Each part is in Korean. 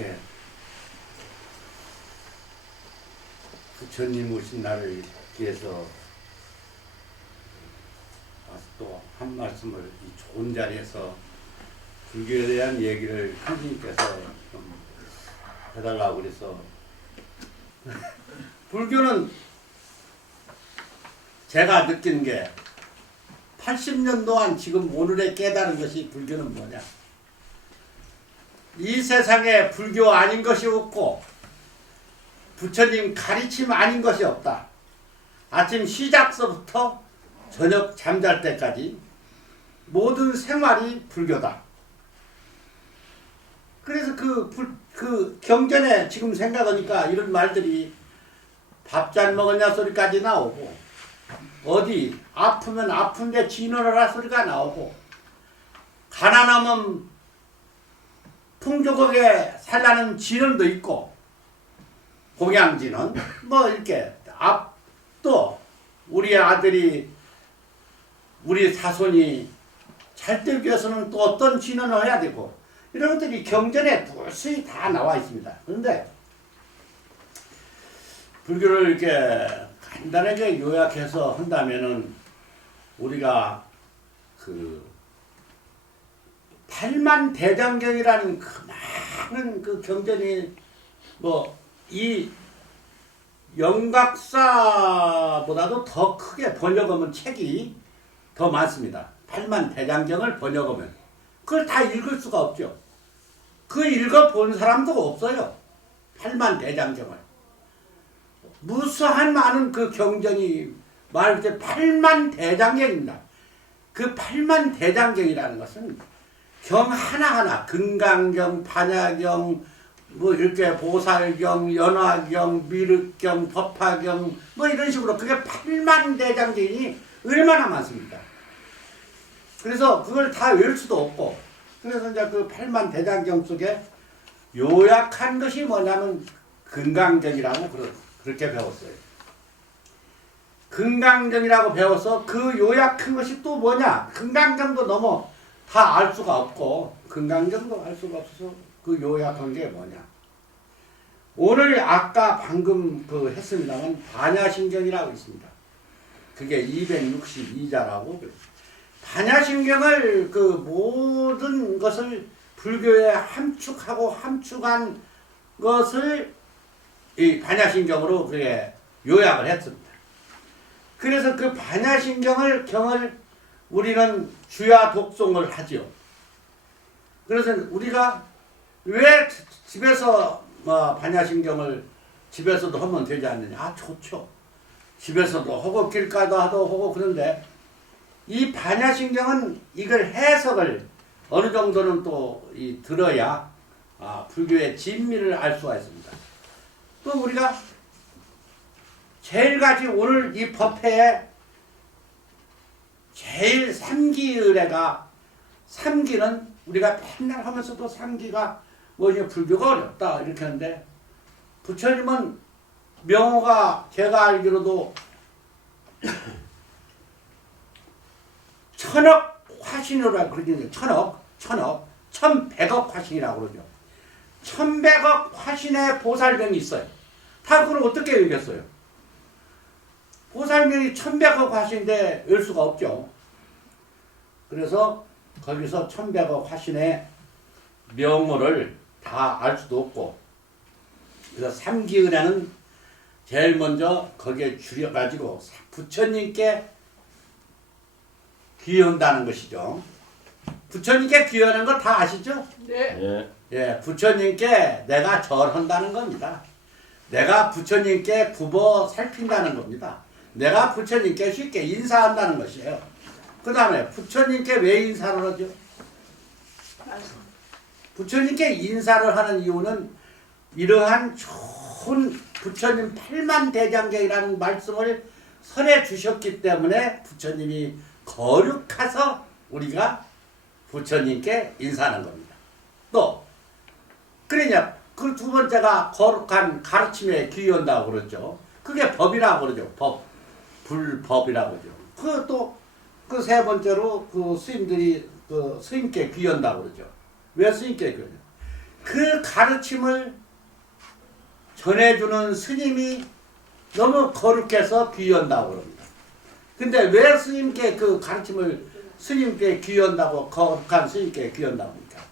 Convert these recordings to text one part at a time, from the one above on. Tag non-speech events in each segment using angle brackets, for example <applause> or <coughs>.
이렇게 부처님 오신 날을 위해서 또 한 말씀을 이 좋은 자리에서 불교에 대한 얘기를 선생님께서 좀 해달라고 그래서 <laughs> 불교는 제가 느낀 게 80년 동안 지금 오늘에 깨달은 것이 불교는 뭐냐 이 세상에 불교 아닌 것이 없고 부처님 가르침 아닌 것이 없다. 아침 시작서부터 저녁 잠잘 때까지 모든 생활이 불교다. 그래서 그, 불, 그 경전에 지금 생각하니까 이런 말들이 밥 잘 먹었냐 소리까지 나오고 어디 아프면 아픈데 진언하라 소리가 나오고 가난하면 풍족하게 살라는 진언도 있고 공양진은 뭐 이렇게 앞 또 우리 아들이 우리 사손이 잘 되기 위해서는 또 어떤 진언을 해야 되고 이런 것들이 경전에 무수히 다 나와 있습니다. 그런데 불교를 이렇게 간단하게 요약해서 한다면은 우리가 그 팔만 대장경이라는 그 많은 그 경전이 뭐 이 영각사보다도 더 크게 번역하면 책이 더 많습니다. 팔만 대장경을 번역하면 그걸 다 읽을 수가 없죠. 그 읽어본 사람도 없어요. 팔만 대장경을. 무수한 많은 그 경전이 말 그대로 팔만 대장경입니다. 그 팔만 대장경이라는 것은 경 하나하나 금강경, 반야경, 뭐 이렇게 보살경, 연화경, 미륵경, 법화경 뭐 이런 식으로 그게 팔만 대장경이 얼마나 많습니까? 그래서 그걸 다 외울 수도 없고 그래서 이제 그 팔만 대장경 속에 요약한 것이 뭐냐면 금강경이라고 그렇게 배웠어요. 금강경이라고 배워서 그 요약한 것이 또 뭐냐? 금강경도 너무 다 알 수가 없고 금강경도 알 수가 없어서 그 요약한 게 뭐냐? 오늘 아까 방금 그 했습니다만 반야신경이라고 있습니다. 그게 262자라고 반야신경을 그 모든 것을 불교에 함축하고 함축한 것을 이 반야신경으로 그게 요약을 했습니다. 그래서 그 반야신경을 경을 우리는 주야 독송을 하지요. 그래서 우리가 왜 집에서 뭐 반야신경을 집에서도 하면 되지 않느냐? 아 좋죠. 집에서도 하고 길가도 하고 그런데 이 반야신경은 이걸 해석을 어느 정도는 또이 들어야 아, 불교의 진미를 알 수가 있습니다. 또 우리가 제일 같이 오늘 이 법회에 제일 삼기의례가 삼기는 우리가 맨날 하면서도 삼기가 뭐 이제 불교가 어렵다 이렇게 하는데 부처님은 명호가 제가 알기로도 <coughs> 천억 화신이라고 그러거든요. 천억, 천억, 천백억 화신이라고 그러죠. 천백억 화신의 보살명이 있어요. 다 그걸 어떻게 얘기했어요? 보살명이 천백억 화신인데 열 수가 없죠. 그래서 거기서 천백억 화신의 명호를 다 알 수도 없고 그래서 삼기은혜는 제일 먼저 거기에 줄여가지고 부처님께 귀한다는 것이죠. 부처님께 귀하는 거 다 아시죠? 네. 예. 예, 부처님께 내가 절한다는 겁니다. 내가 부처님께 굽어 살핀다는 겁니다. 내가 부처님께 쉽게 인사한다는 것이에요. 그 다음에 부처님께 왜 인사를 하죠? 부처님께 인사를 하는 이유는 이러한 좋은 부처님 팔만대장경이라는 말씀을 설해 주셨기 때문에 부처님이 거룩해서 우리가 부처님께 인사하는 겁니다. 또 그러냐 그 두 번째가 거룩한 가르침에 귀한다고 그러죠. 그게 법이라고 그러죠. 법 불법이라고 그러죠. 그또 그 세 번째로 그 스님들이 그 스님께 귀한다고 그러죠. 왜 스님께 귀하냐? 그 가르침을 전해주는 스님이 너무 거룩해서 귀한다고 그럽니다. 근데 왜 스님께 그 가르침을 스님께 귀한다고 거룩한 스님께 귀한다고 합니까?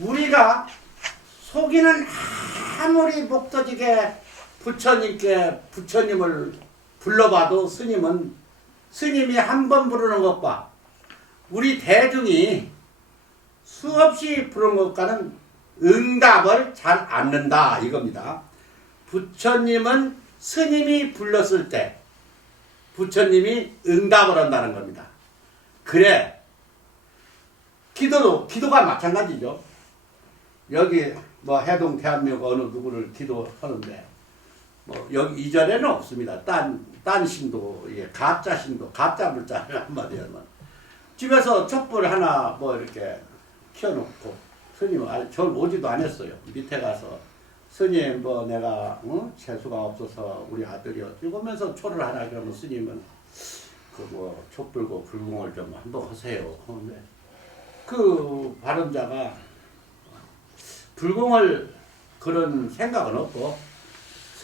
우리가 속이는 아무리 목도지게 부처님께 부처님을 불러봐도 스님은 스님이 한 번 부르는 것과 우리 대중이 수없이 부르는 것과는 응답을 잘 않는다 이겁니다. 부처님은 스님이 불렀을 때 부처님이 응답을 한다는 겁니다. 그래 기도도 기도가 마찬가지죠. 여기 뭐 해동 대한민국 어느 누구를 기도하는데 뭐 여기 이전에는 없습니다. 딴, 딴 신도, 예, 가짜 신도, 가짜 물자를 <laughs> 한마디 하면 집에서 촛불 하나 뭐 이렇게 켜놓고 스님 아, 절 오지도 않았어요. 밑에 가서 스님 뭐 내가 어? 재수가 없어서 우리 아들이 어쩌면서 초를 하나 그러면 스님은 그 뭐 촛불고 불공을 좀 한번 하세요. 하는데 그 발언자가 불공을 그런 생각은 없고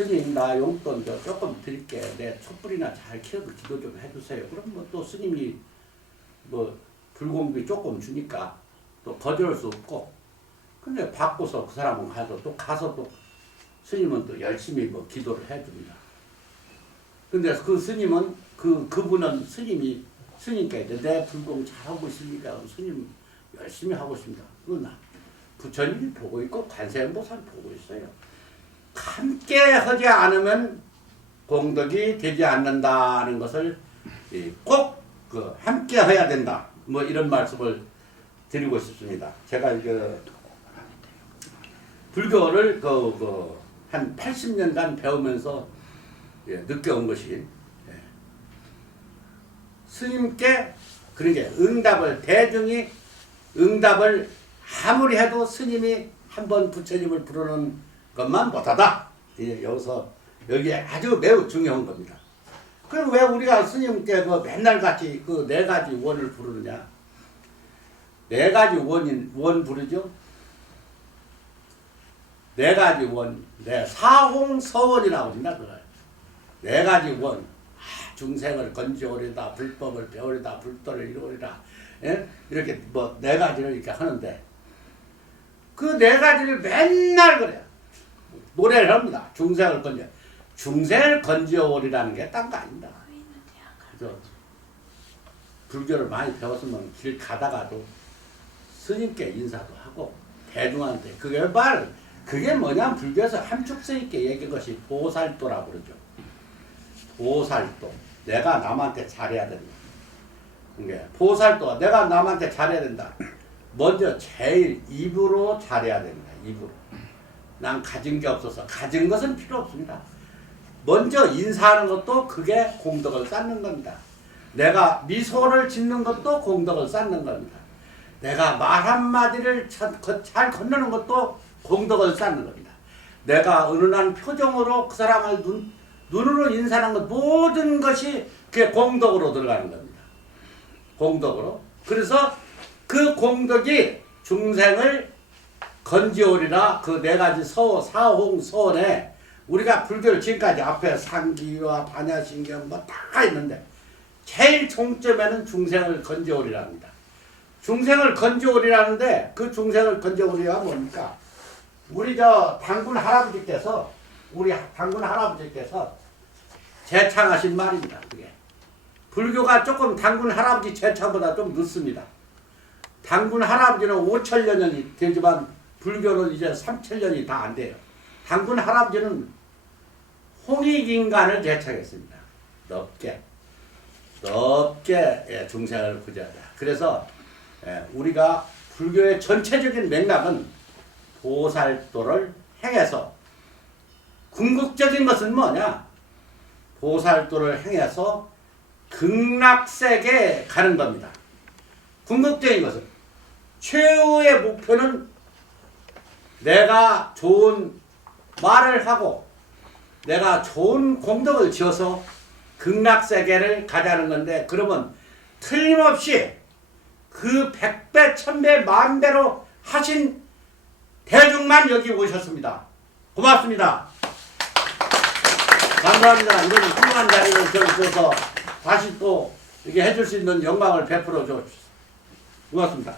스님 나 용돈 저 조금 드릴게 내 촛불이나 잘 키워서 기도 좀 해주세요. 그럼 뭐 또 스님이 뭐 불공비 조금 주니까 또 거절할 수 없고 근데 받고서 그 사람은 가서 또 가서 또 스님은 또 열심히 뭐 기도를 해줍니다. 근데 그 스님은 그 그분은 스님이 스님께 이제 내 불공 잘하고 있으니까 스님 열심히 하고 있습니다. 그나 부처님이 보고 있고 관세음보살 보고 있어요. 함께 하지 않으면 공덕이 되지 않는다는 것을 꼭 그 함께 해야 된다. 뭐 이런 말씀을 드리고 싶습니다. 제가 그 불교를 그한 80년간 배우면서 예, 느껴온 것이 예. 스님께 그러게 응답을 대중이 응답을 아무리 해도 스님이 한 번 부처님을 부르는 것만 못하다. 예, 여기서 여기에 아주 매우 중요한 겁니다. 그럼 왜 우리가 스님께 그 맨날 같이 그 네 가지 원을 부르느냐? 네 가지 원인 원 부르죠. 네 가지 원, 네 사홍서원이라고 합니다. 그걸 네 가지 원, 아, 중생을 건지오리다, 불법을 배우리다, 불도를 이루리다, 예? 이렇게 뭐 네 가지를 이렇게 하는데 그 네 가지를 맨날 그래요. 노래를 합니다. 중생을 건져. 중생을 건져오리라는 게 딴 거 아닙니다. 그죠? 불교를 많이 배웠으면 길 가다가도 스님께 인사도 하고 대중한테 그게 말 그게 뭐냐 불교에서 함축스럽게 얘기한 것이 보살도라고 그러죠. 보살도 내가 남한테 잘해야 된다. 그게 보살도가 내가 남한테 잘해야 된다. 먼저 제일 입으로 잘해야 된다. 입으로. 난 가진 게 없어서 가진 것은 필요 없습니다. 먼저 인사하는 것도 그게 공덕을 쌓는 겁니다. 내가 미소를 짓는 것도 공덕을 쌓는 겁니다. 내가 말 한마디를 잘, 건너는 것도 공덕을 쌓는 겁니다. 내가 은은한 표정으로 그 사람을 눈, 눈으로 인사하는 것 모든 것이 그게 공덕으로 들어가는 겁니다. 공덕으로. 그래서 그 공덕이 중생을 건지오리라 그 네 가지 서, 사홍, 서원에 우리가 불교를 지금까지 앞에 상기와 반야신경 뭐 다 있는데 제일 종점에는 중생을 건져오리랍니다. 중생을 건져오리라는데 그 중생을 건져오리가 뭡니까? 우리 저 당군 할아버지께서 우리 당군 할아버지께서 제창하신 말입니다. 그게 불교가 조금 당군 할아버지 제창보다 좀 늦습니다. 당군 할아버지는 5천여 년이 되지만 불교는 이제 3천년이 다 안 돼요. 당군 할아버지는 홍익인간을 제창했습니다. 넓게. 넓게 예, 중생을 구제하자. 그래서 예, 우리가 불교의 전체적인 맥락은 보살도를 행해서 궁극적인 것은 뭐냐? 보살도를 행해서 극락세계에 가는 겁니다. 궁극적인 것은 최후의 목표는 내가 좋은 말을 하고 내가 좋은 공덕을 지어서 극락세계를 가자는 건데 그러면 틀림없이 그 백배 천배 만배로 하신 대중만 여기 오셨습니다. 고맙습니다. 감사합니다. 이런 훌륭한 자리를 저주셔서 다시 또 이렇게 해줄 수 있는 영광을 베풀어 주십시오. 고맙습니다.